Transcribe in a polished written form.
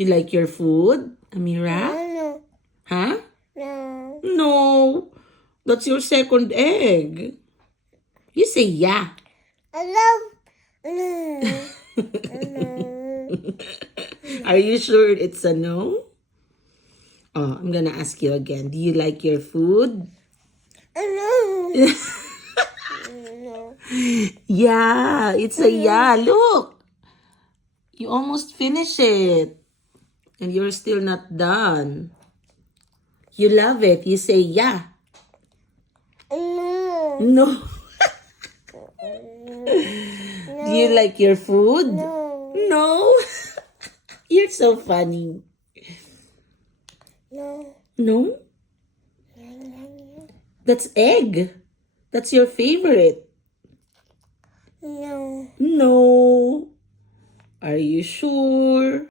You like your food, Amira? No. Huh? No. No. That's your second egg. You say yeah. I love. No. No. Are you sure it's a no? Oh, I'm gonna ask you again. Do you like your food? No. No. Yeah, it's a yeah. Look, you almost finish it. And you're still not done. You love it. You say yeah. No. No. No. Do you like your food? No. No. You're so funny. No. No? That's egg. That's your favorite. No. No. Are you sure?